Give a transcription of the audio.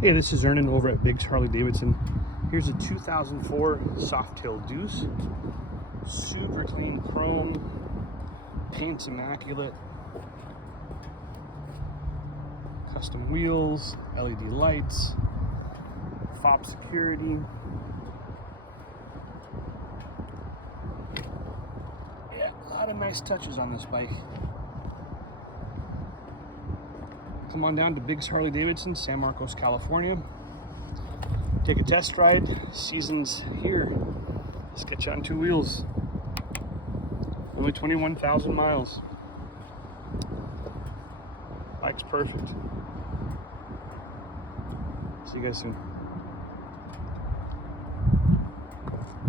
Hey, this is Ernan over at Biggs Harley-Davidson. Here's a 2004 Softail Deuce. Super clean chrome, paint's immaculate, custom wheels, LED lights, fob security. Yeah, a lot of nice touches on this bike. Come on down to Biggs Harley-Davidson, San Marcos, California. Take a test ride. Season's here. Let's get you on two wheels. Only 21,000 miles. Bike's perfect. See you guys soon.